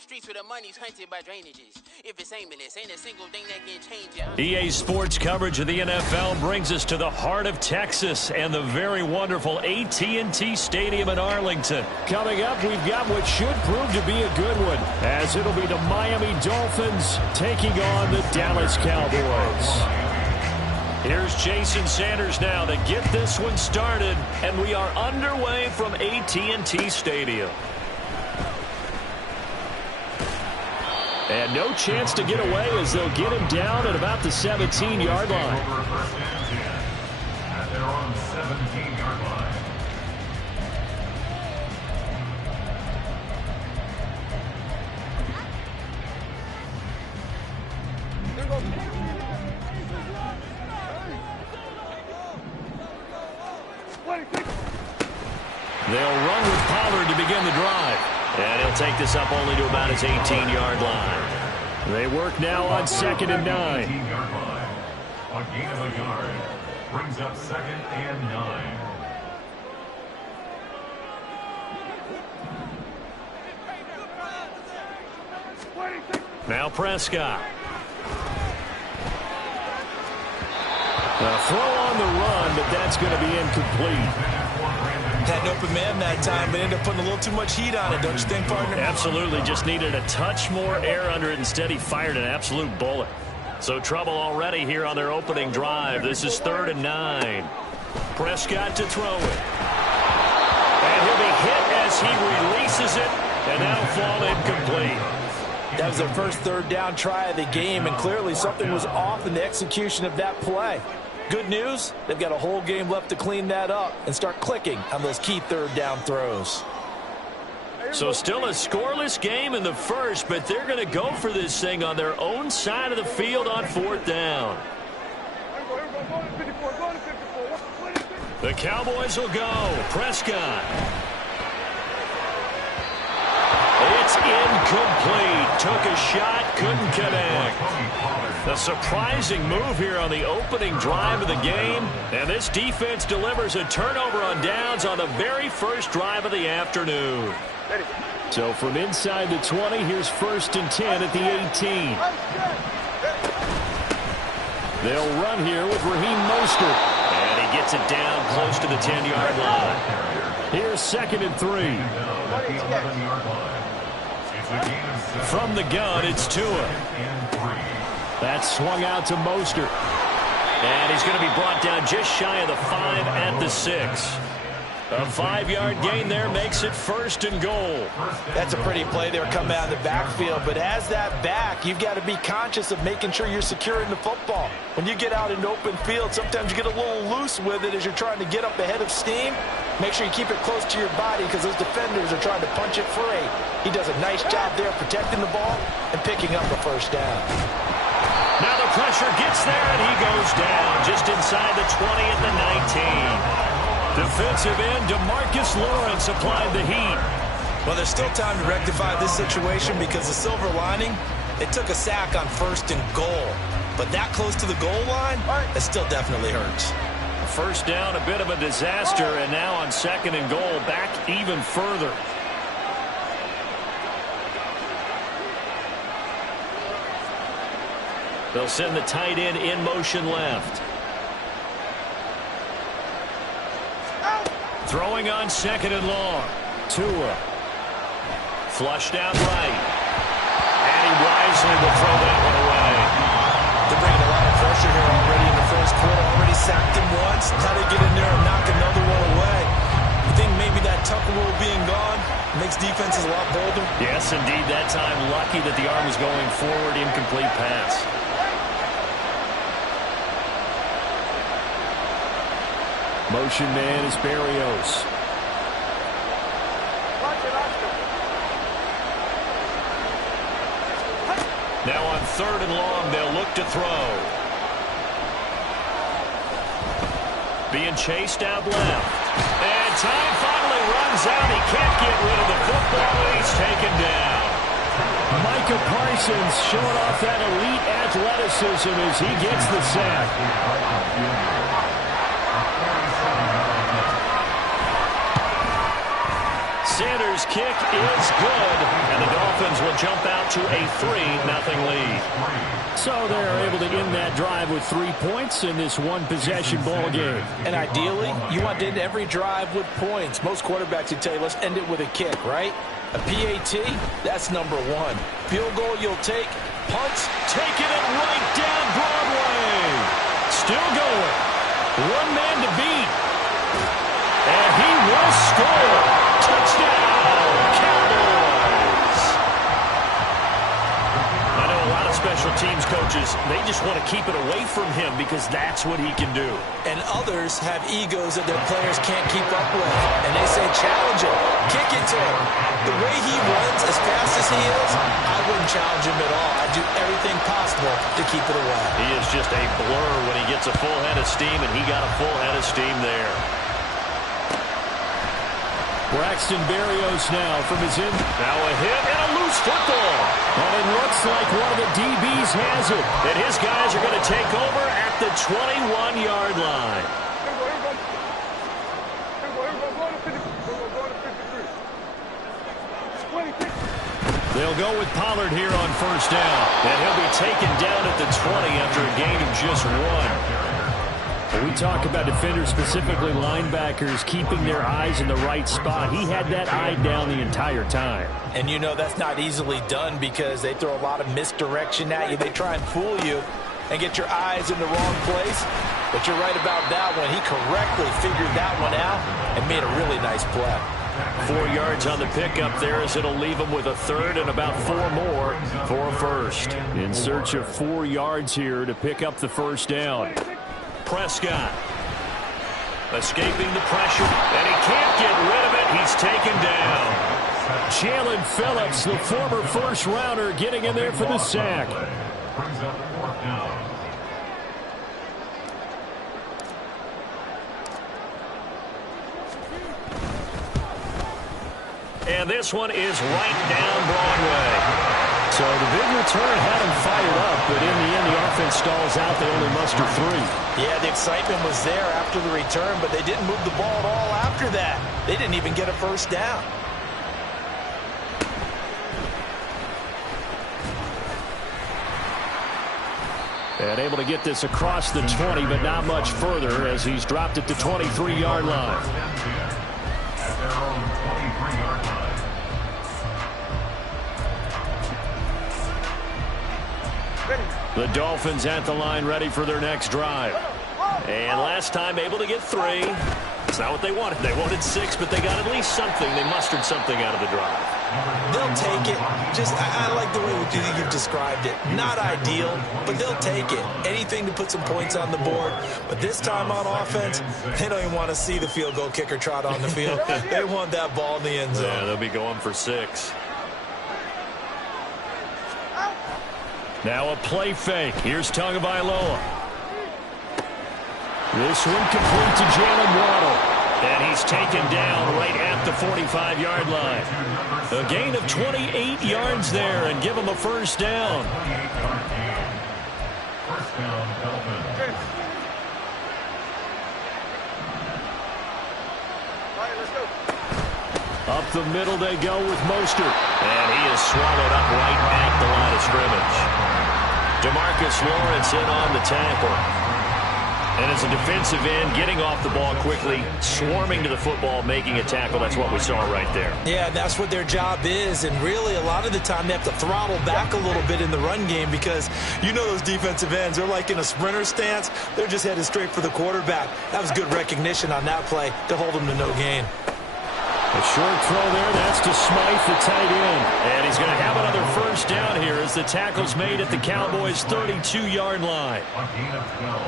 the streets where the money's hunted by drainages. If it's aimless, ain't a single thing that can change it. EA Sports coverage of the NFL brings us to the heart of Texas and the very wonderful AT&T Stadium in Arlington. Coming up, we've got what should prove to be a good one, as it'll be the Miami Dolphins taking on the Dallas Cowboys. Here's Jason Sanders now to get this one started, and we are underway from AT&T Stadium. And no chance to get away as they'll get him down at about the 17-yard line. And they're on the 17-yard line. They'll run with Pollard to begin the drive. And he'll take this up only to about his 18-yard line. They work now on 2nd and 9. 18-yard line. A gain of a yard brings up 2nd and 9. Now Prescott. A throw on the run, but that's going to be incomplete. Had an open man that time, but ended up putting a little too much heat on it, don't you think, partner? Absolutely. Just needed a touch more air under it. Instead, he fired an absolute bullet. So trouble already here on their opening drive. This is 3rd and 9. Prescott to throw it. And he'll be hit as he releases it, and that'll fall incomplete. That was their first 3rd down try of the game, and clearly something was off in the execution of that play. Good news, they've got a whole game left to clean that up and start clicking on those key 3rd down throws. So still a scoreless game in the first, but they're going to go for this thing on their own side of the field on 4th down. The Cowboys will go. Prescott. It's incomplete. Took a shot, couldn't connect. A surprising move here on the opening drive of the game. And this defense delivers a turnover on downs on the very first drive of the afternoon. So from inside the 20, here's 1st and 10 at the 18. They'll run here with Raheem Mostert. And he gets it down close to the 10-yard line. Here's 2nd and 3. From the gun, it's Tua. That's swung out to Mostert. And he's going to be brought down just shy of the 5 at the 6. A 5-yard gain there makes it 1st and goal. That's a pretty play there coming out of the backfield, but as that back, you've got to be conscious of making sure you're securing the football. When you get out in open field, sometimes you get a little loose with it as you're trying to get up ahead of steam. Make sure you keep it close to your body because those defenders are trying to punch it free. He does a nice job there protecting the ball and picking up a 1st down. Now the pressure gets there, and he goes down just inside the 20 at the 19. Defensive end DeMarcus Lawrence applied the heat. Well, there's still time to rectify this situation because the silver lining, they took a sack on 1st and goal. But that close to the goal line, it still definitely hurts. 1st down, a bit of a disaster, and now on 2nd and goal, back even further. They'll send the tight end in motion left. Throwing on 2nd and long. Tua. Flushed out right. And he wisely will throw that one away. They're bringing a lot of pressure here already in the first quarter. Already sacked him once. How to get in there and knock another one away. I think maybe that Tucker rule being gone makes defenses a lot bolder. Yes, indeed. That time lucky that the arm was going forward. Incomplete pass. Motion man is Berrios. Now on 3rd and long, they'll look to throw. Being chased out left. And time finally runs out. He can't get rid of the football, and he's taken down. Micah Parsons showing off that elite athleticism as he gets the sack. Sanders' kick is good, and the Dolphins will jump out to a 3-0 lead. So they're able to end that drive with 3 points in this one-possession ball game. And ideally, you want to end every drive with points. Most quarterbacks would tell you, let's end it with a kick, right? A PAT, that's number one. Field goal you'll take. Punts, taking it right down Broadway. Still going. One man to beat. And he will score. Touchdown, Cowboys. I know a lot of special teams coaches, they just want to keep it away from him because that's what he can do. And others have egos that their players can't keep up with. And they say, challenge him. Kick it to him. The way he runs as fast as he is, I wouldn't challenge him at all. I'd do everything possible to keep it away. He is just a blur when he gets a full head of steam, and he got a full head of steam there. Braxton Berrios now from his in. Now a hit and a loose football. And it looks like one of the DBs has it. And his guys are going to take over at the 21-yard line. They'll go with Pollard here on first down. And he'll be taken down at the 20 after a gain of just 1. We talk about defenders, specifically linebackers, keeping their eyes in the right spot. He had that eye down the entire time. And you know that's not easily done because they throw a lot of misdirection at you. They try and fool you and get your eyes in the wrong place. But you're right about that one. He correctly figured that one out and made a really nice play. 4 yards on the pickup there as it'll leave him with a third and about 4 more for a first. In search of 4 yards here to pick up the first down. Prescott escaping the pressure, and he can't get rid of it. He's taken down. Jalen Phillips, the former first-rounder, getting in there for the sack. Brings up 4th down. And this one is right down Broadway. So the big return had him fired up, but in the end, the offense stalls out. They only muster 3. Yeah, the excitement was there after the return, but they didn't move the ball at all after that. They didn't even get a first down. And able to get this across the 20, but not much further as he's dropped it to 23-yard line. At their own 23-yard line. The Dolphins at the line ready for their next drive. And last time able to get 3. It's not what they wanted. They wanted 6, but they got at least something. They mustered something out of the drive. They'll take it. Just, I like the way you've described it. Not ideal, but they'll take it. Anything to put some points on the board. But this time on offense, they don't even want to see the field goal kicker trot on the field. They want that ball in the end zone. Yeah, they'll be going for 6. Now a play fake. Here's Tagovailoa. This one complete to Jalen Waddle. And he's taken down right at the 45-yard line. A gain of 28 yards there and give him a first down. First down, Dolphins. Up the middle they go with Mostert. And he is swallowed up right at the line of scrimmage. DeMarcus Lawrence in on the tackle. And as a defensive end, getting off the ball quickly, swarming to the football, making a tackle. That's what we saw right there. Yeah, that's what their job is. And really, a lot of the time, they have to throttle back a little bit in the run game because you know those defensive ends, they're like in a sprinter stance. They're just headed straight for the quarterback. That was good recognition on that play to hold them to no gain. A short throw there. That's to Smythe, the tight end. And he's going to have another first down here as the tackle's made at the Cowboys' 32-yard line.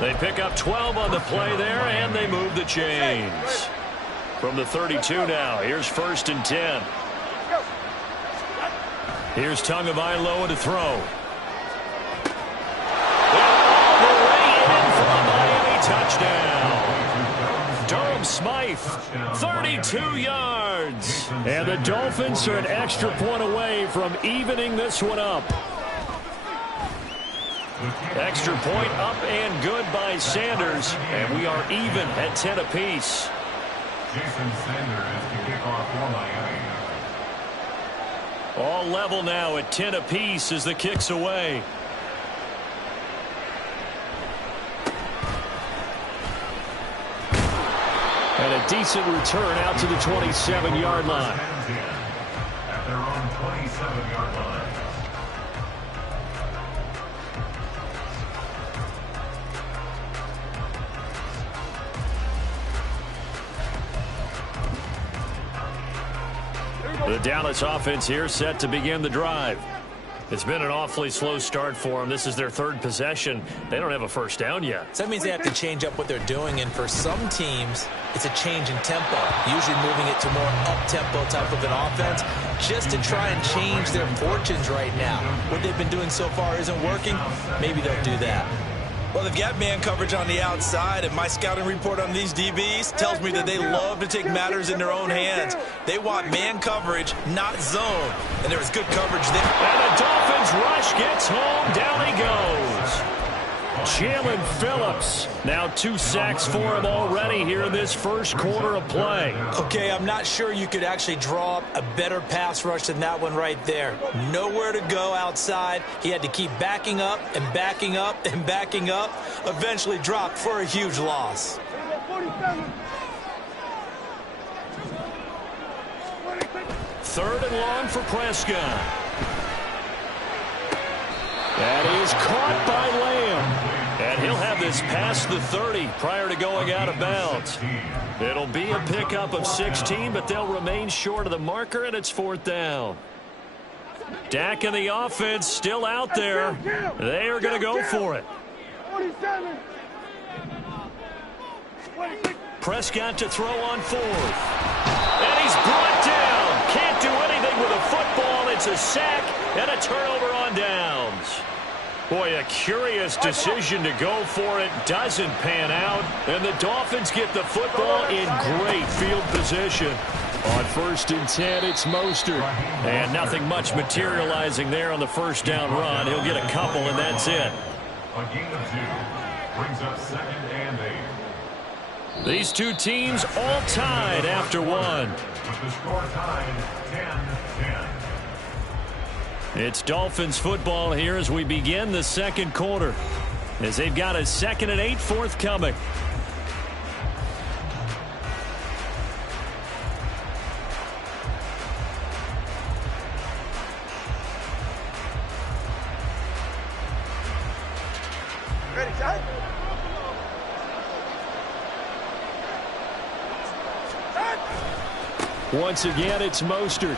They pick up 12 on the play there, and they move the chains. From the 32 now, here's 1st and 10. Here's Tagovailoa to throw. All the way in for a Miami touchdown. Durham Smythe, 32 yards. And the Dolphins are an extra point away from evening this one up. Extra point up and good by Sanders. And we are even at 10 apiece. Jason Sanders to kick off for Miami. All level now at 10 apiece as the kick's away. And a decent return out to the 27-yard line. At their own 27-yard line. The Dallas offense here set to begin the drive. It's been an awfully slow start for them. This is their third possession. They don't have a first down yet. So that means they have to change up what they're doing, and for some teams, it's a change in tempo, usually moving it to more up-tempo type of an offense just to try and change their fortunes right now. What they've been doing so far isn't working. Maybe they'll do that. Well, they've got man coverage on the outside, and my scouting report on these DBs tells me that they love to take matters in their own hands. They want man coverage, not zone, and there is good coverage there. And the Dolphins rush gets home. Down he goes. Jalen Phillips. Now 2 sacks for him already here in this first quarter of play. Okay, I'm not sure you could actually draw up a better pass rush than that one right there. Nowhere to go outside. He had to keep backing up and backing up and backing up. Eventually dropped for a huge loss. Third and long for Prescott. That is caught by Lamb. And he'll have this past the 30 prior to going out of bounds. It'll be a pickup of 16, but they'll remain short of the marker, and it's 4th down. Dak and the offense still out there. They are going to go for it. Prescott to throw on 4th. And he's brought down. Can't do anything with a football. It's a sack and a turnover on downs. Boy, a curious decision to go for it. Doesn't pan out. And the Dolphins get the football in great field position. On 1st and 10, it's Mostert. And nothing much materializing there on the first down run. He'll get a couple, and that's it. A gain of 2 brings up 2nd and 8. These two teams all tied after one. With the score tied 10-10. It's Dolphins football here as we begin the second quarter, as they've got a 2nd and 8 forthcoming. Ready, John? Once again, it's Mostert.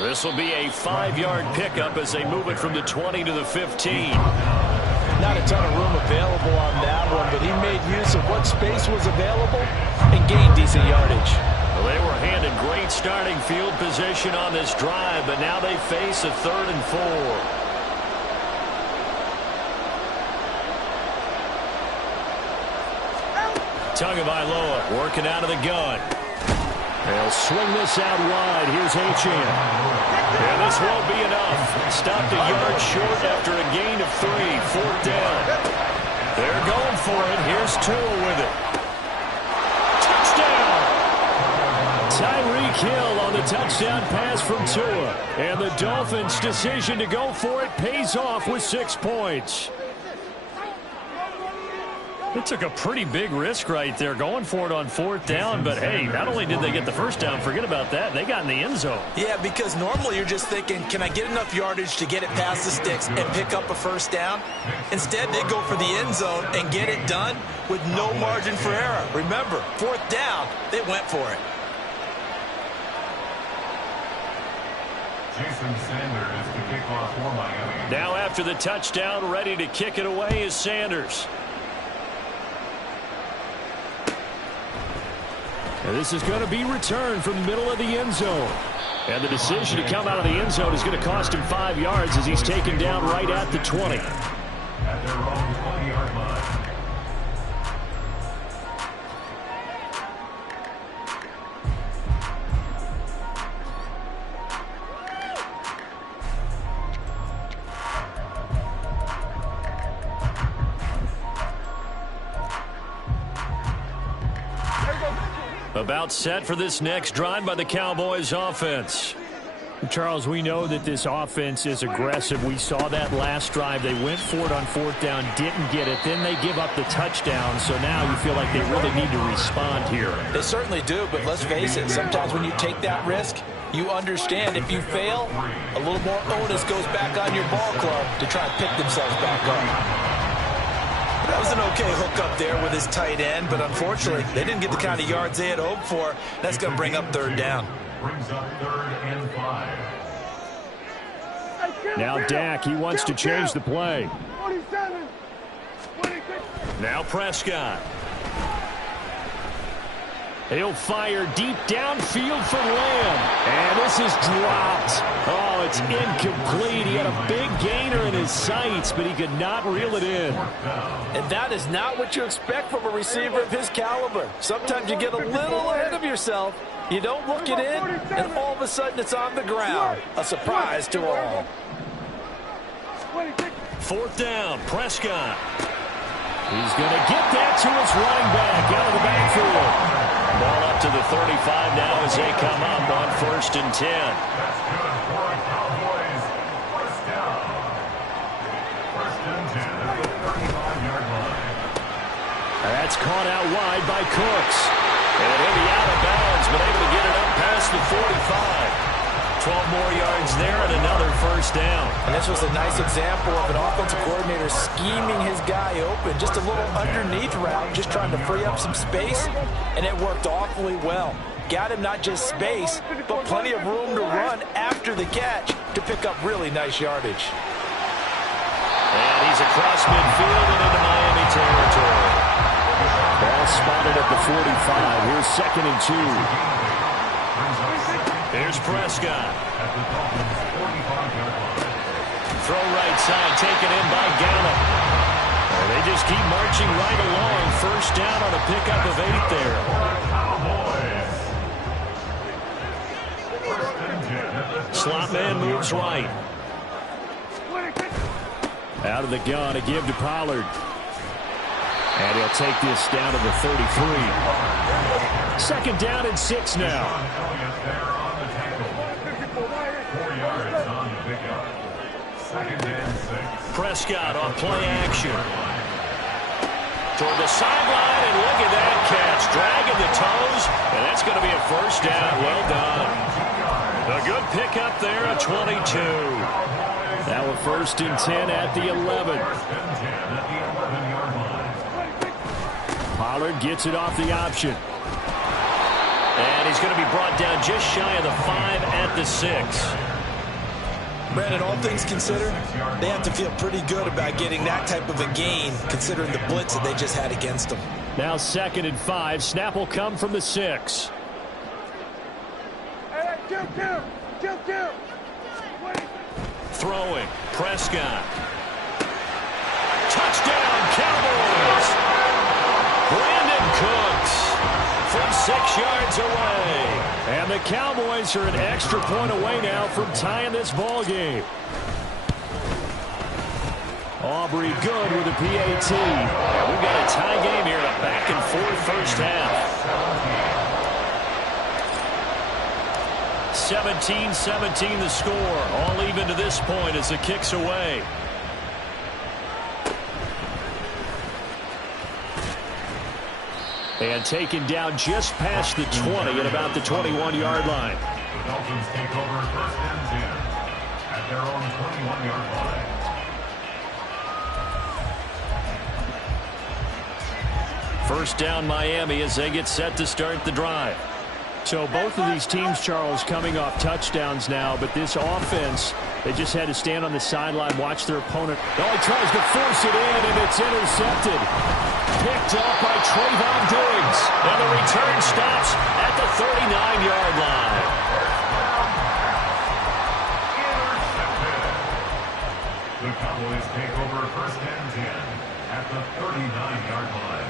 This will be a 5-yard pickup as they move it from the 20 to the 15. Not a ton of room available on that one, but he made use of what space was available and gained decent yardage. Well, they were handed great starting field position on this drive, but now they face a 3rd and 4. Tagovailoa working out of the gun. They'll swing this out wide. Here's Iziah. And this won't be enough. Stopped a yard short after a gain of 3. 4th down. They're going for it. Here's Tua with it. Touchdown! Tyreek Hill on the touchdown pass from Tua. And the Dolphins' decision to go for it pays off with 6 points. They took a pretty big risk right there going for it on 4th down, but hey, not only did they get the first down, forget about that, they got in the end zone. Yeah, because normally you're just thinking, can I get enough yardage to get it past the sticks and pick up a first down? Instead, they go for the end zone and get it done with no margin for error. Remember, 4th down, they went for it. Jason Sanders to kick off for Miami. Now after the touchdown, ready to kick it away is Sanders. And this is going to be returned from the middle of the end zone. And the decision to come out of the end zone is going to cost him 5 yards as he's taken down right at the 20. At their own 20-yard line. About set for this next drive by the Cowboys offense. Charles, we know that this offense is aggressive. We saw that last drive. They went for it on 4th down, didn't get it. Then they give up the touchdown. So now you feel like they really need to respond here. They certainly do, but let's face it. Sometimes when you take that risk, you understand if you fail, a little more onus goes back on your ball club to try and pick themselves back up. That was an okay hook up there with his tight end, but unfortunately, they didn't get the kind of yards they had hoped for. That's going to bring up 3rd down. Brings up 3rd and 5. Now Dak, he wants to change the play. Now Prescott. He'll fire deep downfield for Lamb. And this is dropped. Oh, it's incomplete. He had a big gainer in his sights, but he could not reel it in. And that is not what you expect from a receiver of his caliber. Sometimes you get a little ahead of yourself. You don't look it in, and all of a sudden it's on the ground. A surprise to all. 4th down, Prescott. He's going to get that to his running back out of the backfield. Ball up to the 35 now as they come up on 1st and 10. That's good for the Cowboys. 1st down. 1st and 10 at the 35-yard line. That's caught out wide by Cooks. And he'll be out of bounds, but able to get it up past the 45. 12 more yards there and another 1st down. And this was a nice example of an offensive coordinator scheming his guy open. Just a little underneath route, just trying to free up some space, and it worked awfully well. Got him not just space, but plenty of room to run after the catch to pick up really nice yardage. And he's across midfield and into Miami territory. Ball spotted at the 45. Here's 2nd and 2. Here's Prescott. At the Dolphins' 45-yard line. Throw right side, taken in by Gulley. And they just keep marching right along. 1st down on a pickup of 8 there. Cowboys. 1st and 10 at the Slot man moves right. Out of the gun, a give to Pollard. And he'll take this down to the 33. 2nd down and 6 now. Elliott there on the tackle. 4 yards on the pickup. 2nd and 6. Prescott on play action. Toward the sideline, and look at that catch. Dragging the toes, and that's going to be a 1st down. Well done. A good pickup there at 22. Now a 1st and 10 at the 11. 1st and 10 at the 11-yard line. Pollard gets it off the option. And he's going to be brought down just shy of the 5 at the 6. Brandon, all things considered, they have to feel pretty good about getting that type of a gain, considering the blitz that they just had against them. Now 2nd and 5. Snap will come from the 6. Throwing. Prescott. Touchdown, Cowboys. Brandon Cooks from 6 yards away. And the Cowboys are an extra point away now from tying this ball game. Aubrey good with a PAT. And we've got a tie game here in a back-and-forth 1st half. 17-17 the score. All even to this point as the kick's away. And taken down just past the 20 at about the 21-yard line. The Dolphins take over 1st and 10 at their own 21-yard line. First down Miami as they get set to start the drive. So both of these teams, Charles, coming off touchdowns now, but this offense, they just had to stand on the sideline, watch their opponent. Oh, he tries to force it in, and it's intercepted. Picked up by Trayvon Diggs. And the return stops at the 39-yard line. Intercepted. The Cowboys take over 1st and 10 at the 39-yard line.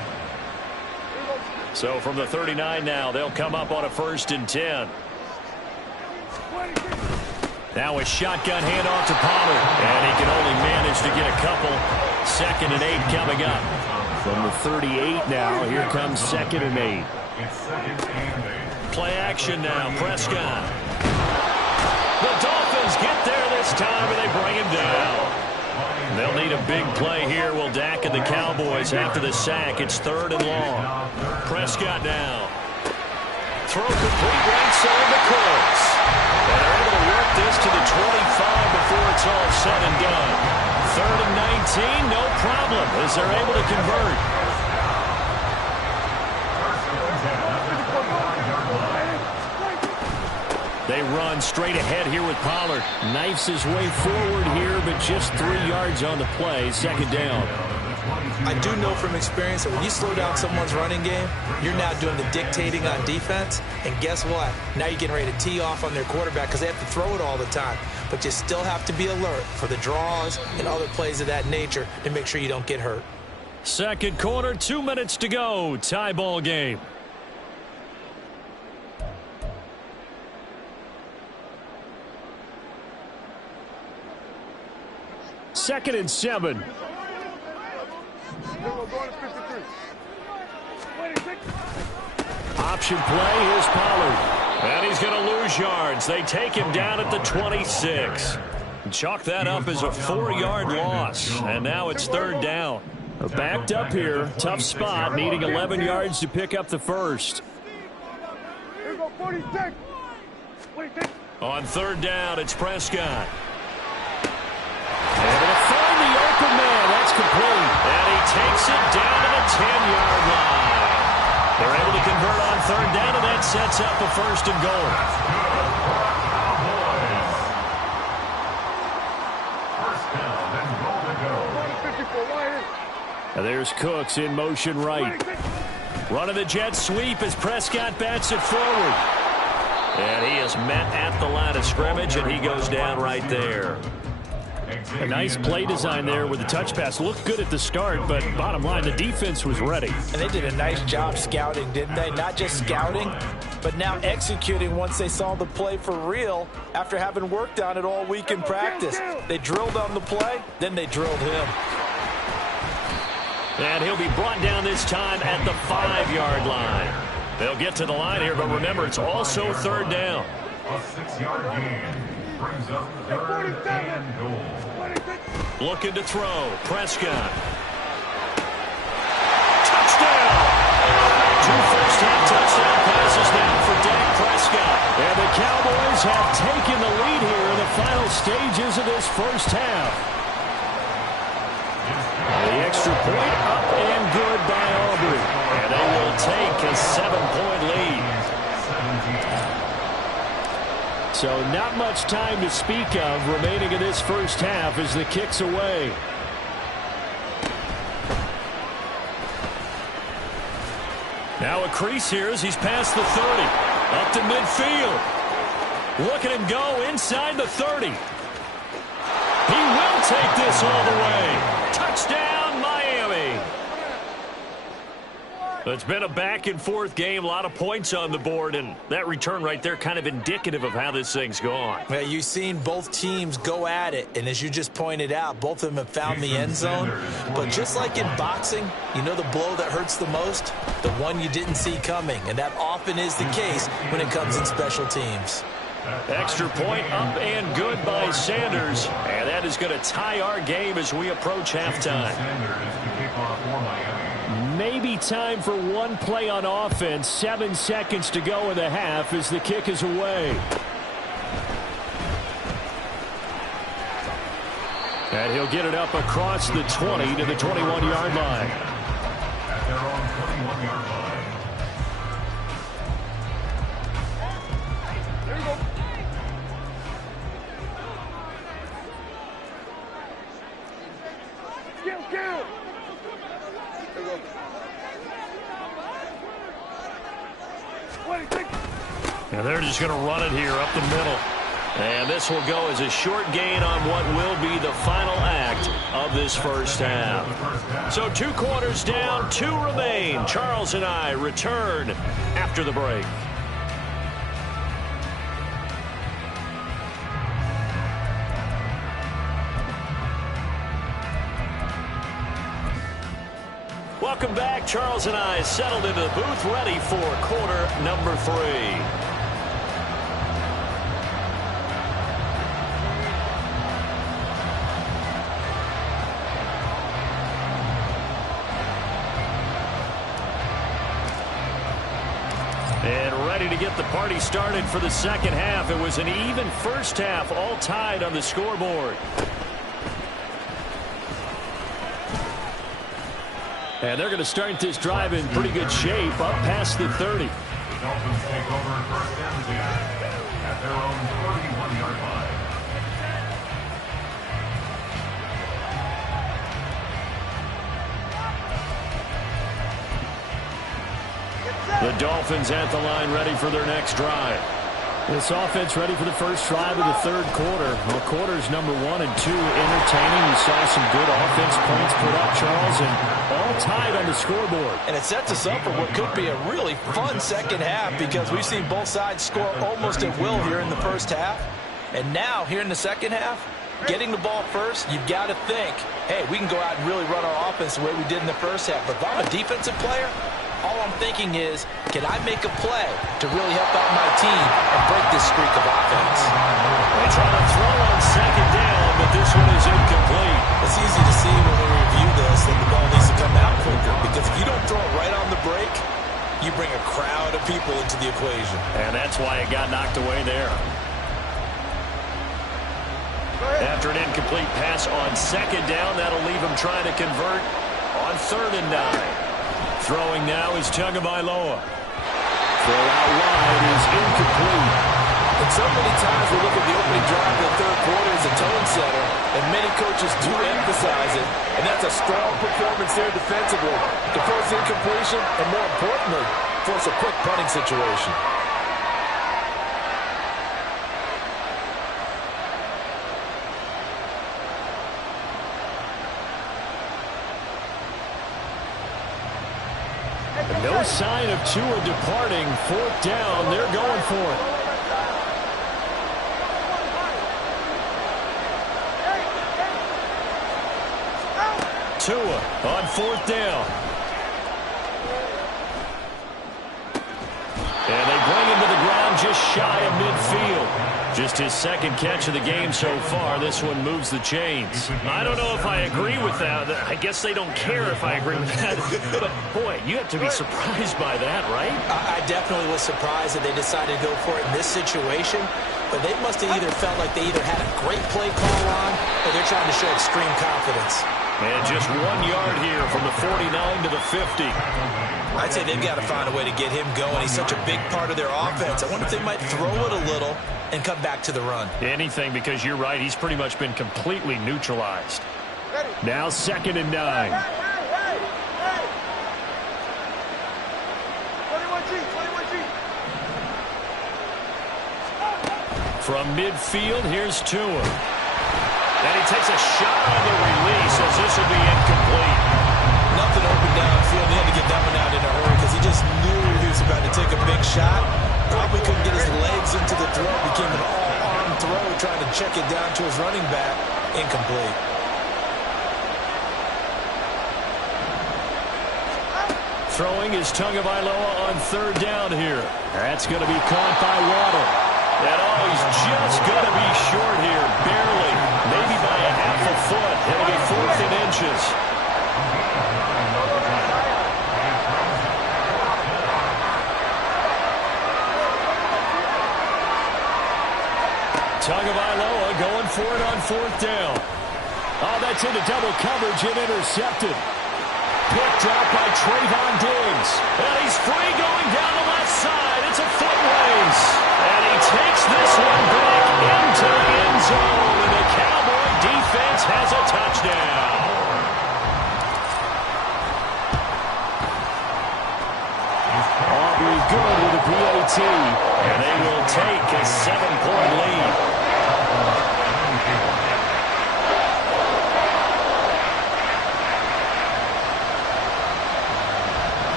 So from the 39 now, they'll come up on a 1st and 10. Now a shotgun handoff to Pollard. And he can only manage to get a couple. 2nd and 8 coming up. From the 38 now, here comes 2nd and 8. It's 2nd and Play action now. Prescott. The Dolphins get there this time, and they bring him down. They'll need a big play here. Will Dak and the Cowboys after the sack. It's 3rd and long. Prescott now. Throw complete right side to Cooks. And they're able to work this to the 25 before it's all said and done. 3rd and 19, no problem, as they're able to convert. They run straight ahead here with Pollard. Knifes his way forward here, but just 3 yards on the play. 2nd down. I do know from experience that when you slow down someone's running game, you're now doing the dictating on defense. And guess what? Now you're getting ready to tee off on their quarterback because they have to throw it all the time. But you still have to be alert for the draws and other plays of that nature to make sure you don't get hurt. 2nd quarter, 2 minutes to go. Tie ball game. Second and 7. Option play. Here's Pollard. And he's going to lose yards. They take him down at the 26. Chalk that up as a 4-yard loss. And now it's 3rd down. Backed up here. Tough spot. Needing 11 yards to pick up the first. On 3rd down, it's Prescott. Able to find the open man. That's complete. And he takes it down to the 10-yard line. They're able to convert on 3rd down, and that sets up a 1st and goal. And there's Cooks in motion right. Running the jet sweep as Prescott bats it forward. And he is met at the line of scrimmage, and he goes down right there. A nice play design there with the touch pass. Looked good at the start, but bottom line, the defense was ready. And they did a nice job scouting, didn't they? Not just scouting, but now executing once they saw the play for real after having worked on it all week in practice. They drilled on the play, then they drilled him. And he'll be brought down this time at the 5-yard line. They'll get to the line here, but remember, it's also 3rd down. A 6-yard gain brings up 3rd and goal. Looking to throw. Prescott. Touchdown! 2 first-half touchdown passes now for Dak Prescott. And the Cowboys have taken the lead here in the final stages of this first half. The extra point up and good by Aubrey. And they will take a 7-point lead. So not much time to speak of remaining in this first half as the kick's away. Now a crease here as he's past the 30. Up to midfield. Look at him go inside the 30. He will take this all the way. Touchdown, Miami. It's been a back-and-forth game, a lot of points on the board, and that return right there kind of indicative of how this thing's gone. Well, you've seen both teams go at it, and as you just pointed out, both of them have found the end zone. But just like in boxing, you know the blow that hurts the most? The one you didn't see coming, and that often is the case when it comes in special teams. Extra point up and good by Sanders, and that is going to tie our game as we approach halftime. Maybe time for one play on offense. 7 seconds to go in the half as the kick is away. And he'll get it up across the 20 to the 21-yard line. At their own 21-yard line. There you go. Kill. There you go. And they're just going to run it here up the middle. And this will go as a short gain on what will be the final act of this first half. So 2 quarters down, 2 remain. Charles and I return after the break. Welcome back. Charles and I settled into the booth, ready for quarter number 3. And ready to get the party started for the second half. It was an even first half, all tied on the scoreboard. And they're going to start this drive in pretty good shape, up past the 30. The Dolphins take over first and 10 at their own 31-yard line. The Dolphins at the line, ready for their next drive. This offense ready for the first drive of the third quarter. Well, quarters number 1 and 2 entertaining. You saw some good offense points put up, Charles, and all tied on the scoreboard. And it sets us up for what could be a really fun second half because we've seen both sides score almost at will here in the first half. And now, here in the second half, getting the ball first, you've got to think, hey, we can go out and really run our offense the way we did in the first half. But if I'm a defensive player, all I'm thinking is, can I make a play to really help out my team and break this streak of offense? They try to throw on second down, but this one is incomplete. It's easy to see when we review this that the ball needs to come out quicker because if you don't throw it right on the break, you bring a crowd of people into the equation. And that's why it got knocked away there. After an incomplete pass on second down, that'll leave him trying to convert on 3rd and 9. Throwing now is Tagovailoa. Throw out wide is incomplete. And so many times we look at the opening drive of the third quarter as a tone setter, and many coaches do emphasize it, and that's a strong performance there defensively to force incompletion and, more importantly, force a quick punting situation. No sign of Tua departing. 4th down. They're going for it. Tua on 4th down. And they bring him to the ground just shy of midfield. Just his second catch of the game so far. This one moves the chains. I don't know if I agree with that. I guess they don't care if I agree with that. But, boy, you have to be surprised by that, right? I definitely was surprised that they decided to go for it in this situation. But they must have either felt like they either had a great play call on or they're trying to show extreme confidence. And just 1 yard here from the 49 to the 50. I'd say they've got to find a way to get him going. He's such a big part of their offense. I wonder if they might throw it a little and come back to the run. Anything, because you're right. He's pretty much been completely neutralized. Now 2nd and 9. 21G. From midfield, here's Tua. And he takes a shot on the release as this will be incomplete. Nothing open downfield. He had to get that one out in a hurry because he just knew he was about to take a big shot. Probably couldn't get his legs into the throw. Became an all-arm throw, trying to check it down to his running back. Incomplete. Throwing is Tagovailoa on 3rd down here. That's going to be caught by Waddle. And he's just going to be short here, barely. Maybe by a half a foot. It'll be 4th and inches. Tagovailoa going for it on 4th down. Oh, that's into double coverage and intercepted. Picked up by Trayvon Diggs. And he's free going down the left side. It's a foot race. And he takes this one back into the end zone. And the Cowboy defense has a touchdown. Aubrey good with a PAT. And they will take a 7-point lead.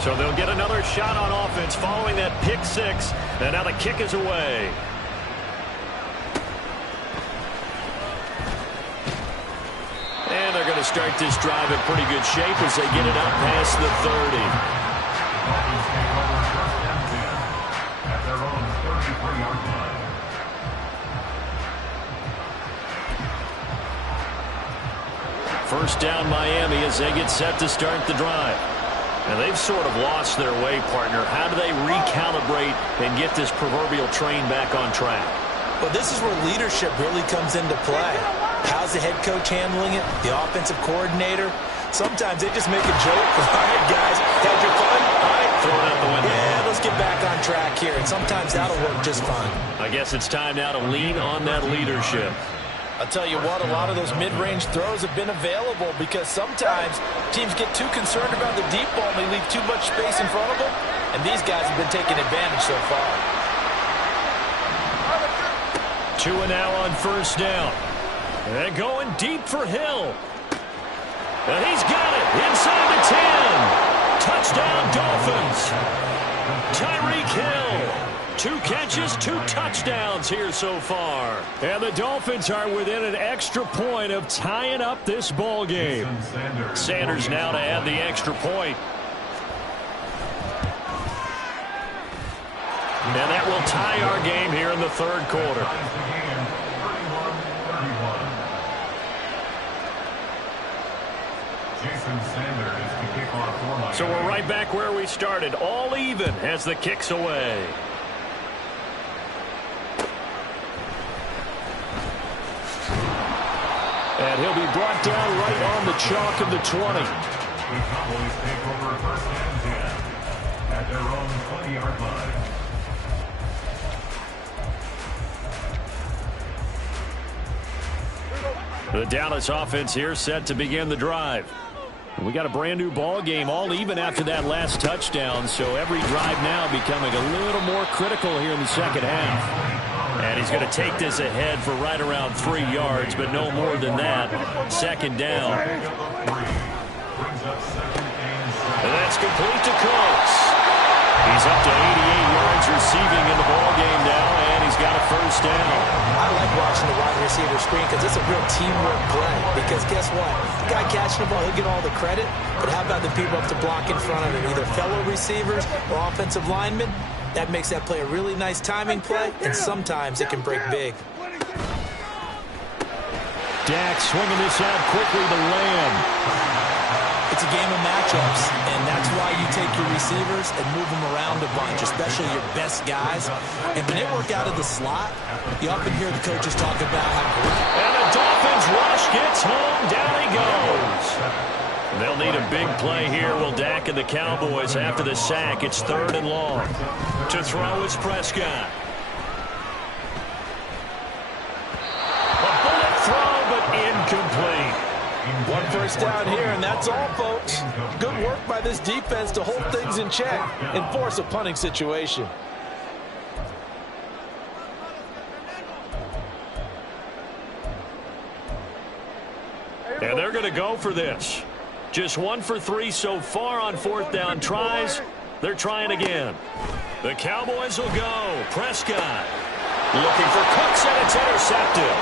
So they'll get another shot on offense following that pick 6. And now the kick is away. to start this drive in pretty good shape as they get it up past the 30. Dolphins take over first and 10 at their own 33-yard line. First down Miami as they get set to start the drive. And they've sort of lost their way, partner. How do they recalibrate and get this proverbial train back on track? Well, this is where leadership really comes into play. How's the head coach handling it? The offensive coordinator? Sometimes they just make a joke. All right, guys, had your fun? All right, throw it out the window. Yeah, let's get back on track here. And sometimes that'll work just fine. I guess it's time now to lean on that leadership. I'll tell you what, a lot of those mid-range throws have been available because sometimes teams get too concerned about the deep ball and they leave too much space in front of them. And these guys have been taking advantage so far. 2 now on first down. And going deep for Hill. And he's got it inside the 10. Touchdown Dolphins. Tyreek Hill. 2 catches, 2 touchdowns here so far. And the Dolphins are within an extra point of tying up this ball game. Sanders now to add the extra point. And that will tie our game here in the third quarter. So we're right back where we started, all even as the kick's away. And he'll be brought down right on the chalk of the 20. The Cowboys take over first and 10 at their own 20-yard line. The Dallas offense here set to begin the drive. We got a brand new ball game, all even after that last touchdown, so every drive now becoming a little more critical here in the second half. And he's going to take this ahead for right around 3 yards, but no more than that. Second down. And that's complete to Cooks. He's up to 88 yards receiving in the ball game now, and he's got a first down. I like watching the wide receiver screen because it's a real teamwork play. Because guess what? The guy catching the ball, he'll get all the credit. But how about the people up to block in front of him, either fellow receivers or offensive linemen? That makes that play a really nice timing play, and sometimes it can break big. Dak swinging this out quickly to Lamb. It's a game of matchups, and that's why you take your receivers and move them around a bunch, especially your best guys. And when they work out of the slot, you often hear the coaches talk about how great. And the Dolphins rush gets home. Down he goes. They'll need a big play here, will Dak and the Cowboys after the sack. It's 3rd and long. To throw is Prescott. A bullet throw, but incomplete. 1 first down here, and that's all, folks. Good work by this defense to hold things in check and force a punting situation. And they're going to go for this. Just 1 for 3 so far on 4th down tries. They're trying again. The Cowboys will go. Prescott looking for Cooks, and it's intercepted.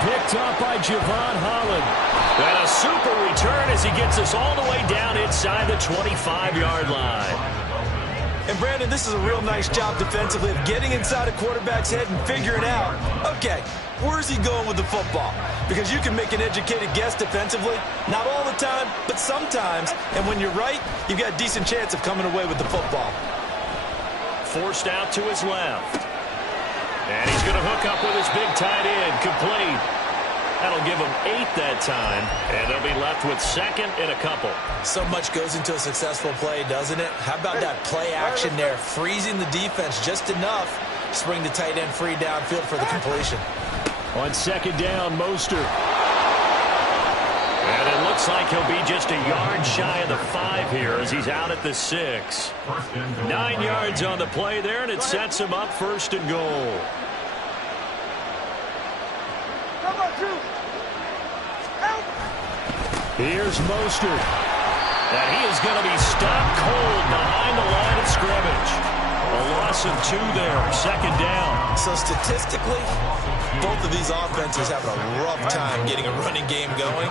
Picked up by Javon Holland. And a super return as he gets us all the way down inside the 25-yard line. And, Brandon, this is a real nice job defensively of getting inside a quarterback's head and figuring out, okay, where's he going with the football? Because you can make an educated guess defensively. Not all the time, but sometimes. And when you're right, you've got a decent chance of coming away with the football. Forced out to his left. And he's going to hook up with his big tight end. Complete. That'll give him 8 that time. And they'll be left with 2nd and a couple. So much goes into a successful play, doesn't it? How about that play action there? Freezing the defense just enough to bring the tight end free downfield for the completion. On 2nd down, Mostert. And it looks like he'll be just a yard shy of the 5 here as he's out at the 6. 9 yards on the play there, and it sets him up 1st and goal. Here's Mostert. And he is going to be stopped cold behind the line of scrimmage. A loss loss of 2 there. Second down. So statistically, both of these offenses have a rough time getting a running game going.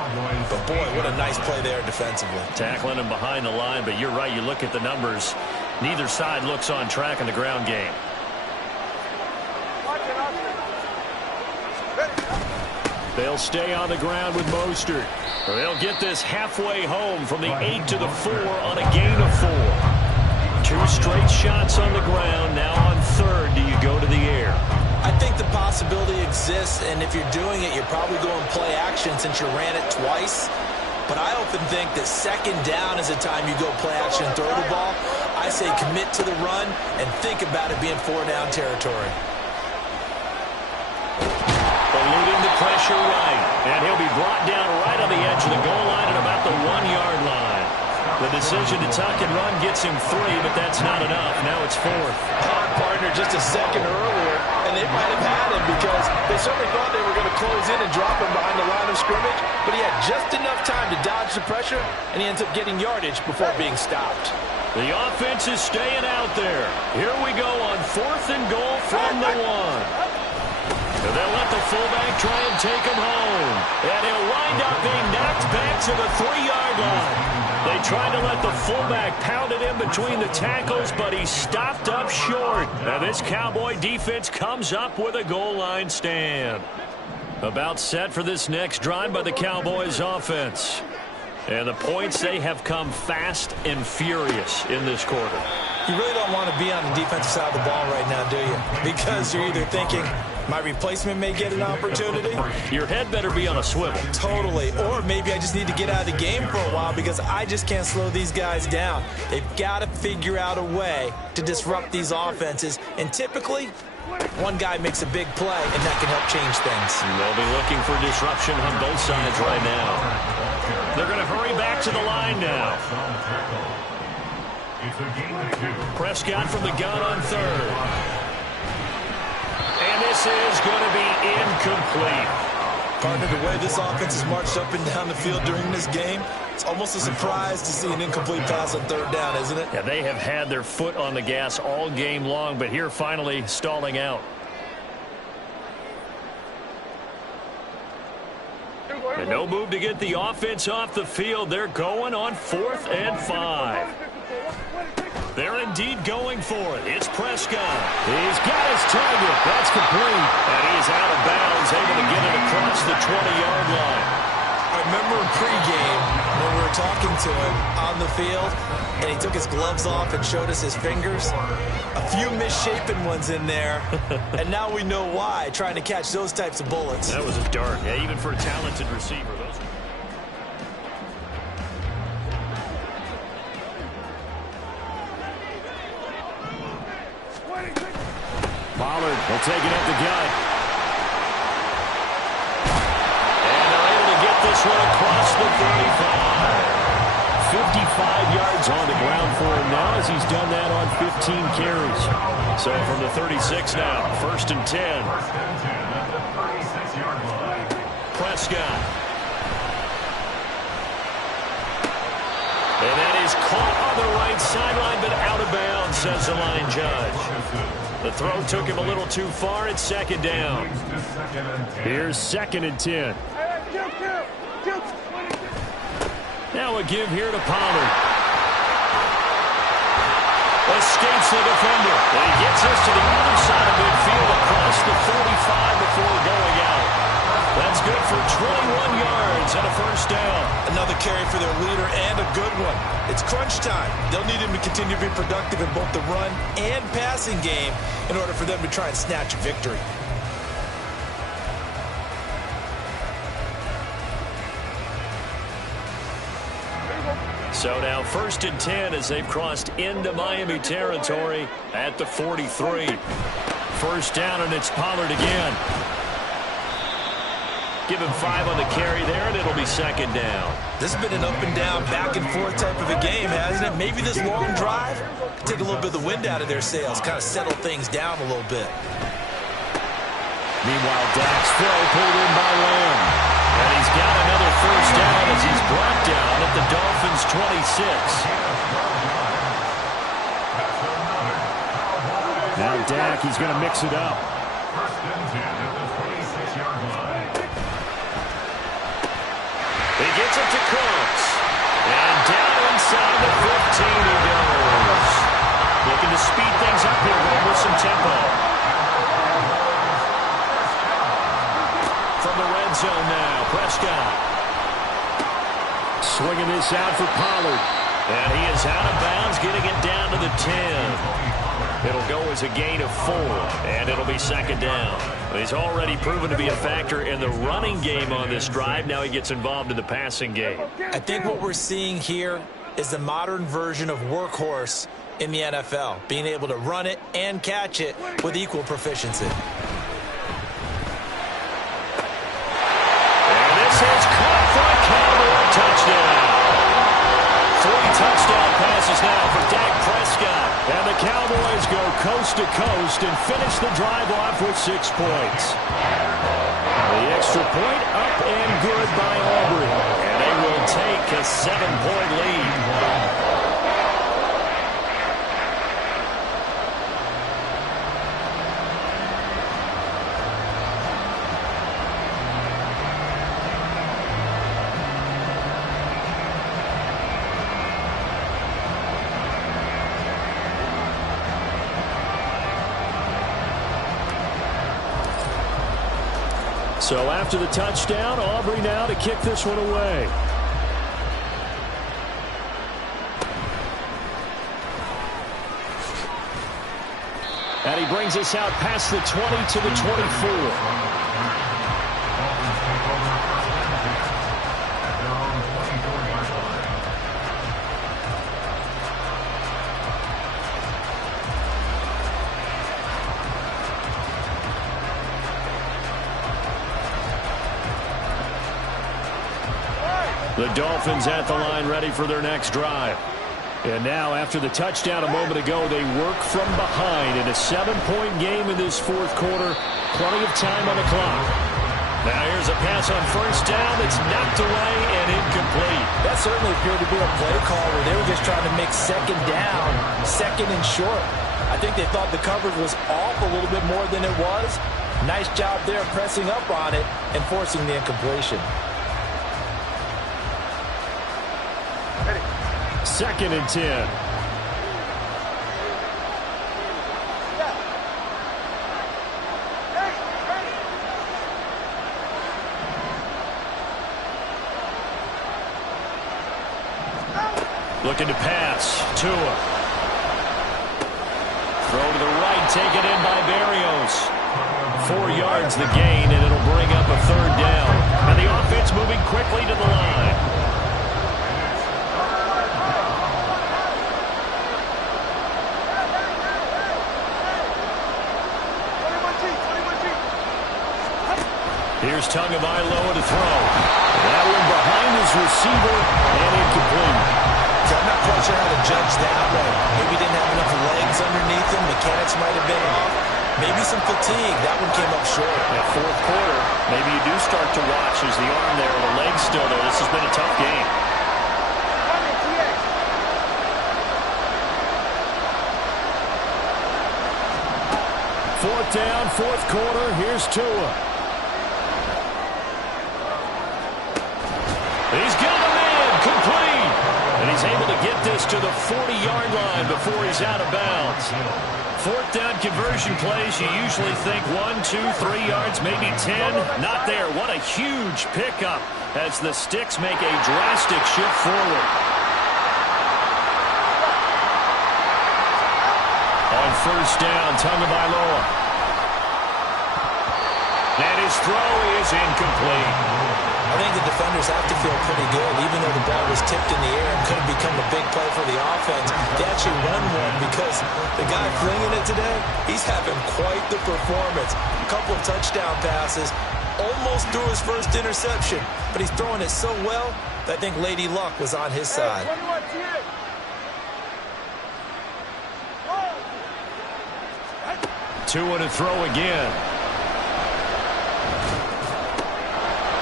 But, boy, what a nice play there defensively. Tackling him behind the line, but you're right. You look at the numbers. Neither side looks on track in the ground game. They'll stay on the ground with Mostert. They'll get this halfway home from the 8 to the 4 on a gain of 4. 2 straight shots on the ground. Now on third, do you go to the air? I think the possibility exists, and if you're doing it, you're probably going play action since you ran it twice. But I often think that second down is the time you go play action and throw the ball. I say commit to the run and think about it being 4-down territory. Eluding the pressure right. And he'll be brought down right on the edge of the goal line at about the 1-yard line. The decision to tuck and run gets him 3, but that's not enough. Now it's 4th. Partner just a second earlier, and they might have had him because they certainly thought they were going to close in and drop him behind the line of scrimmage, but he had just enough time to dodge the pressure, and he ends up getting yardage before being stopped. The offense is staying out there. Here we go on 4th and goal from the 1. And they'll let the fullback try and take him home. And he'll wind up being knocked back to the 3-yard line. They tried to let the fullback pound it in between the tackles, but he stopped up short. Now this Cowboy defense comes up with a goal line stand. About set for this next drive by the Cowboys offense. And the points, they have come fast and furious in this quarter. You really don't want to be on the defensive side of the ball right now, do you? Because you're either thinking, my replacement may get an opportunity. Your head better be on a swivel. Totally. Or maybe I just need to get out of the game for a while because I just can't slow these guys down. They've got to figure out a way to disrupt these offenses. And typically, one guy makes a big play, and that can help change things. They'll be looking for disruption on both sides right now. They're going to hurry back to the line now. Prescott from the gun on third. And this is going to be incomplete. Partner, the way this offense has marched up and down the field during this game, it's almost a surprise to see an incomplete pass on third down, isn't it? Yeah, they have had their foot on the gas all game long, but here finally stalling out. And no move to get the offense off the field. They're going on 4th and 5. They're indeed going for it. It's Prescott. He's got his target. That's complete. And he's out of bounds, able to get it across the 20-yard line. I remember in pregame when we were talking to him on the field, and he took his gloves off and showed us his fingers. A few misshapen ones in there, and now we know why, trying to catch those types of bullets. That was a dart. Yeah, even for a talented receiver. Pollard will take it up the gut. And they're able to get this one across the 35. 55 yards on the ground for him now as he's done that on 15 carries. So from the 36 now, 1st and 10. Prescott. And that is caught on the right sideline, but out of bounds, says the line judge. The throw took him a little too far. It's 2nd down. Here's 2nd and 10. Now a give here to Pollard. Escapes the defender. And he gets us to the other side of midfield across the 45 before going out. That's good for 21 yards and a 1st down. Another carry for their leader and a good one. It's crunch time. They'll need him to continue to be productive in both the run and passing game in order for them to try and snatch a victory. So now 1st and 10 as they've crossed into Miami territory at the 43. 1st down, and it's Pollard again. Give him 5 on the carry there, and it'll be 2nd down. This has been an up-and-down, back-and-forth type of a game, hasn't it? Maybe this long drive could take a little bit of the wind out of their sails, kind of settle things down a little bit. Meanwhile, Dak's throw pulled in by Lamb. And he's got another 1st down as he's brought down at the Dolphins' 26. Dak. He's going to mix it up. First and 10 at the 26-yard line. He gets it to Cooks. And down inside the 15 he goes. Looking to speed things up here, going with some tempo. From the red zone now, Prescott. Swinging this out for Pollard. And he is out of bounds, getting it down to the 10. It'll go as a gain of 4, and it'll be second down. He's already proven to be a factor in the running game on this drive. Now he gets involved in the passing game. I think what we're seeing here is the modern version of workhorse in the NFL, being able to run it and catch it with equal proficiency. And this is caught for a Cowboy touchdown. 3 touchdown passes now for Dak Prescott. And the Cowboys go coast to coast and finish the drive off with 6 points. The extra point up and good by Aubrey. And they will take a 7-point lead. So after the touchdown, Aubrey now to kick this one away. And he brings us out past the 20 to the 24. The Dolphins at the line ready for their next drive. And now after the touchdown a moment ago, they work from behind in a 7-point game in this fourth quarter. Plenty of time on the clock. Now here's a pass on first down that's knocked away and incomplete. That certainly appeared to be a play call where they were just trying to make second down, second and short. I think they thought the coverage was off a little bit more than it was. Nice job there pressing up on it and forcing the incompletion. Second and 10. Looking to pass. Tua. Throw to the right, taken in by Berrios. 4 yards the gain, and it'll bring up a third down. And the offense moving quickly to the line. Here's Tagovailoa to throw. That one behind his receiver and incomplete. I'm not quite sure how to judge that one. Maybe he didn't have enough legs underneath him. Mechanics might have been off. Maybe some fatigue. That one came up short. That fourth quarter, maybe you do start to watch as the arm there, the leg's still there. This has been a tough game. Fourth down, fourth quarter. Here's Tua. He's got him in, complete. And he's able to get this to the 40-yard line before he's out of bounds. Fourth down conversion plays, you usually think 1, 2, 3 yards, maybe 10. Not there. What a huge pickup as the Sticks make a drastic shift forward. On first down, Tagovailoa. And his throw is incomplete. I think the defenders have to feel pretty good, even though the ball was tipped in the air and could have become a big play for the offense. They actually won one because the guy flinging it today, he's having quite the performance. A couple of touchdown passes, almost threw his first interception, but he's throwing it so well that I think Lady Luck was on his side. Tua to throw again.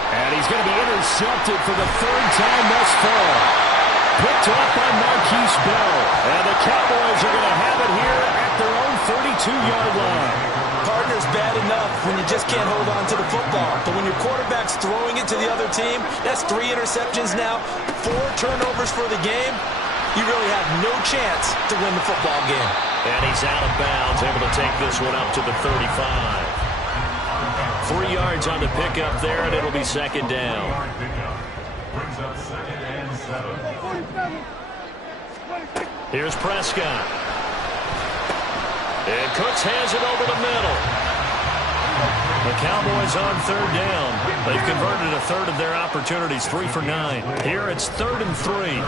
And he's going to be intercepted for the third time thus far. Picked off by Marquise Bell. And the Cowboys are going to have it here at their own 32. 2-yard line. Partner's bad enough when you just can't hold on to the football. But when your quarterback's throwing it to the other team, that's 3 interceptions now, 4 turnovers for the game. You really have no chance to win the football game. And he's out of bounds, able to take this one up to the 35. 3 yards on the pickup there, and it'll be second down. Brings up 2nd and 7. Here's Prescott. And Cooks has it over the middle. The Cowboys on 3rd down. They've converted a third of their opportunities, 3 for 9. Here it's 3rd and 3.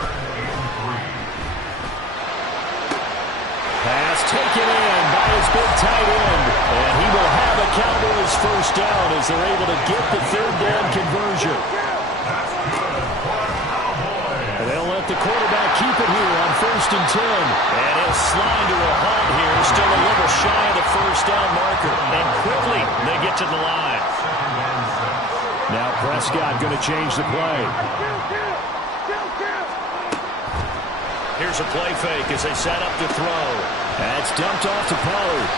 Pass taken in by his big tight end. And he will have a Cowboys first down as they're able to get the 3rd down conversion. And they'll let the quarterback keep it here on 1st and 10. And he'll slide to a halt here, still a little shy of the first down marker. And quickly they get to the line. Now Prescott going to change the play. Here's a play fake as they set up to throw. That's dumped off to Pollard.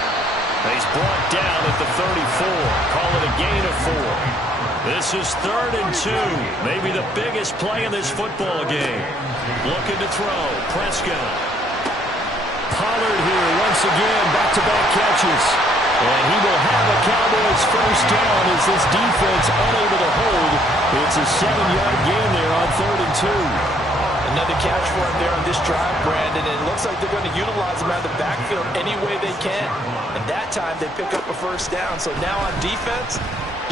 He's brought down at the 34. Call it a gain of 4. This is 3rd and 2. Maybe the biggest play in this football game. Looking to throw. Prescott. Pollard here once again. Back-to-back catches. And he will have a Cowboys first down as this defense unable to hold. It's a 7-yard gain there on 3rd and 2. Another catch for him there on this drive, Brandon. And it looks like they're going to utilize him out of the backfield any way they can. And that time they pick up a first down. So now on defense,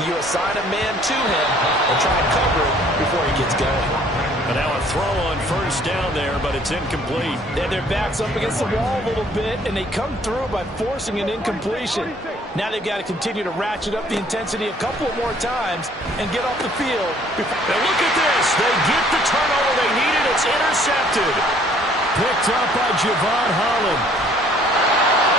you assign a man to him and try and cover it before he gets going. And now a throw on first down there, but it's incomplete. And their back's up against the wall a little bit, and they come through by forcing an incompletion. Now they've got to continue to ratchet up the intensity a couple of more times and get off the field. Now look at this. They get the turnover they needed. It's intercepted. Picked up by Javon Holland.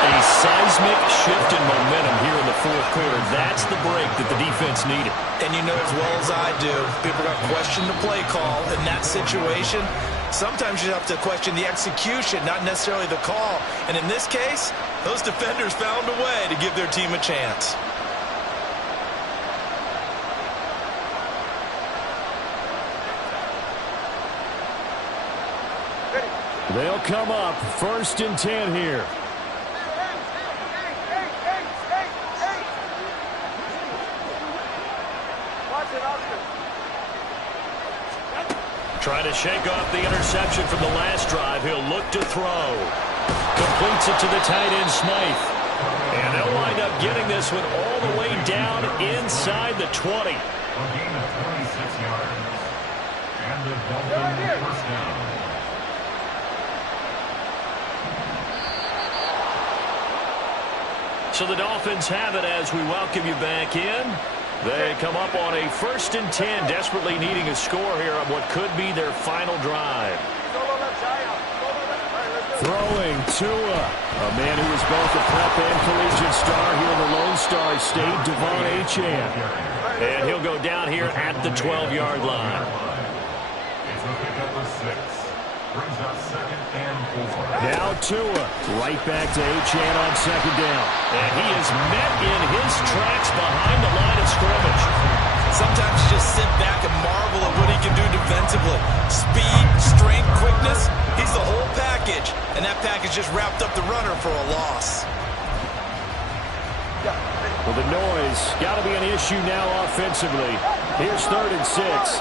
A seismic shift in momentum here in the 4th quarter. That's the break that the defense needed. And you know as well as I do, people are going to question the play call in that situation. Sometimes you have to question the execution, not necessarily the call. And in this case, those defenders found a way to give their team a chance. They'll come up 1st and 10 here. Trying to shake off the interception from the last drive. He'll look to throw. Completes it to the tight end, Smythe. And they'll wind up getting this one all the way down inside the 20. A gain of 26 yards. And the Dolphins first down. So the Dolphins have it as we welcome you back in. They come up on a 1st and 10, desperately needing a score here on what could be their final drive. Throwing Tua, a man who was both a prep and collegiate star here in the Lone Star State, Devon Achane. And he'll go down here at the 12-yard line. It's a pickup of 6. Brings up 2nd and 4. Now Tua, right back to Achane on 2nd down. And he is met in his tracks behind the line of scrimmage. Sometimes you just sit back and marvel at what he can do defensively. Speed, strength, quickness, he's the whole package. And that package just wrapped up the runner for a loss. Well, the noise got to be an issue now offensively. Here's 3rd and 6.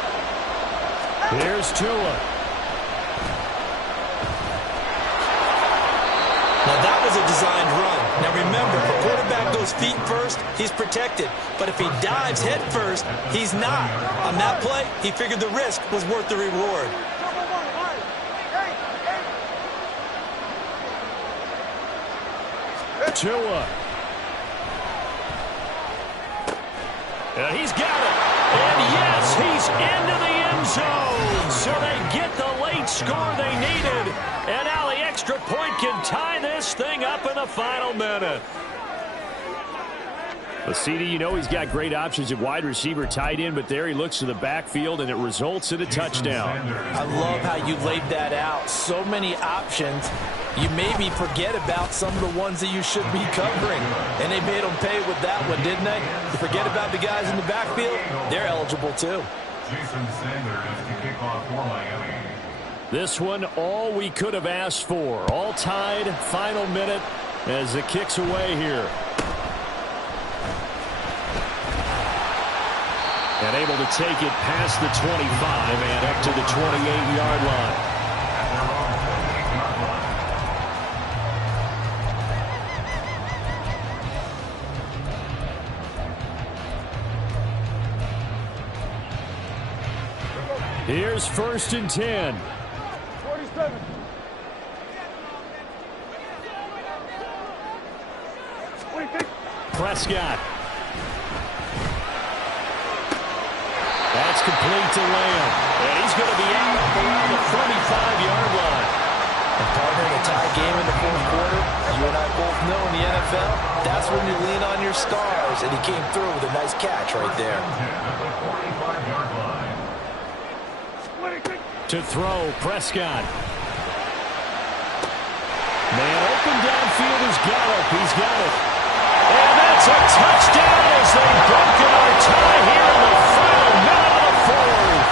Here's Tua. Now that was a designed run. Now remember, if a quarterback goes feet first, he's protected. But if he dives head first, he's not. On that play, he figured the risk was worth the reward. Tua. And he's got it. And yes, he's into the end zone. So they get the late score they needed. And now the extra point can tie this thing up in the final minute. Well, CD, you know he's got great options at wide receiver, tight end, but there he looks to the backfield, and it results in a touchdown. I love how you laid that out. So many options, you maybe forget about some of the ones that you should be covering. And they made them pay with that one, didn't they? You forget about the guys in the backfield, they're eligible too. Jason Sanders to kick off for Miami. This one, all we could have asked for. All tied, final minute as it kicks away here. And able to take it past the 25 and up to the 28-yard line. Here's 1st and 10. 47. Prescott. That's complete to Lamb. And he's going to be out around the 35-yard line. And partner, in a tie game in the fourth quarter, you and I both know in the NFL, that's when you lean on your stars. And he came through with a nice catch right there. To throw, Prescott. Man open downfield is Gulley. He's got it. And that's a touchdown as they've broken our tie here in the final minute of the fourth.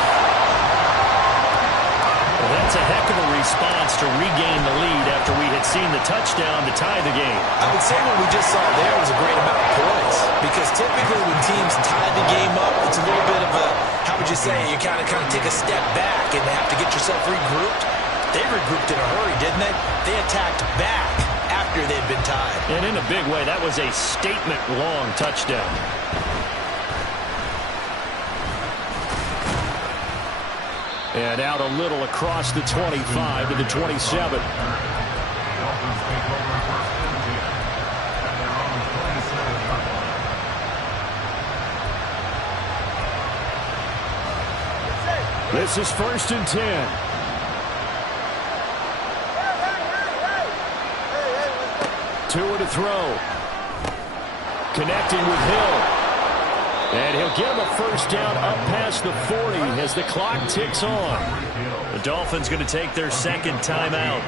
Well, that's a heck of a response to regain the lead after we had seen the touchdown to tie the game. I would say what we just saw there was a great amount of points. Because typically when teams tie the game up, it's a little bit of a, how would you say, you kind of take a step back and have to get yourself regrouped. They regrouped in a hurry, didn't they? They attacked back after they'd been tied. And in a big way, that was a statement-long touchdown. And out a little across the 25 to the 27. This is 1st and 10. Tua to throw. Connecting with Hill. And he'll get him a first down up past the 40 as the clock ticks on. The Dolphins going to take their second timeout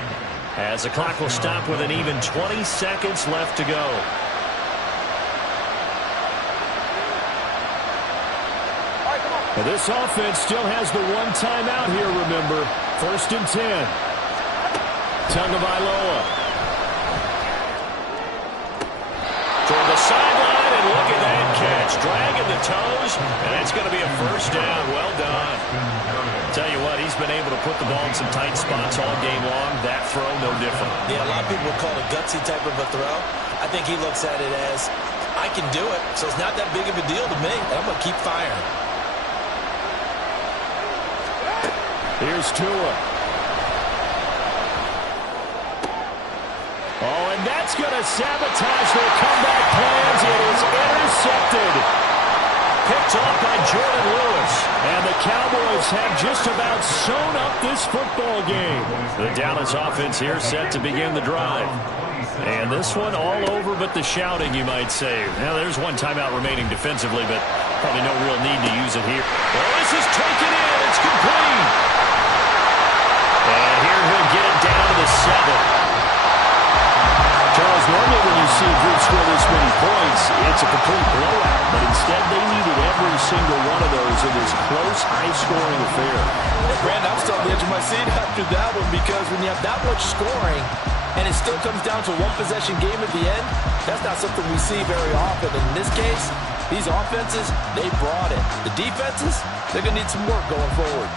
as the clock will stop with an even 20 seconds left to go. Well, this offense still has the one timeout here, remember. 1st and 10. Tagovailoa. Toward the sideline, and look at that catch. Dragging the toes, and it's going to be a first down. Well done. Tell you what, he's been able to put the ball in some tight spots all game long. That throw, no different. Yeah, a lot of people would call it a gutsy type of a throw. I think he looks at it as, I can do it, so it's not that big of a deal to me, and I'm going to keep firing. Here's Tua. Oh, and that's going to sabotage their comeback plans. It is intercepted. Picked off by Jordan Lewis. And the Cowboys have just about sewn up this football game. The Dallas offense here set to begin the drive. And this one all over but the shouting, you might say. Now, there's one timeout remaining defensively, but probably no real need to use it here. Oh, this is taken in. It's complete. And here he'll get it down to the 7. Charles, normally when you see a group score this many points, it's a complete blowout. But instead, they needed every single one of those in this close, high-scoring affair. Brandon, I'm still on the edge of my seat after that one because when you have that much scoring and it still comes down to a one-possession game at the end, that's not something we see very often. And in this case, these offenses, they brought it. The defenses, they're going to need some work going forward.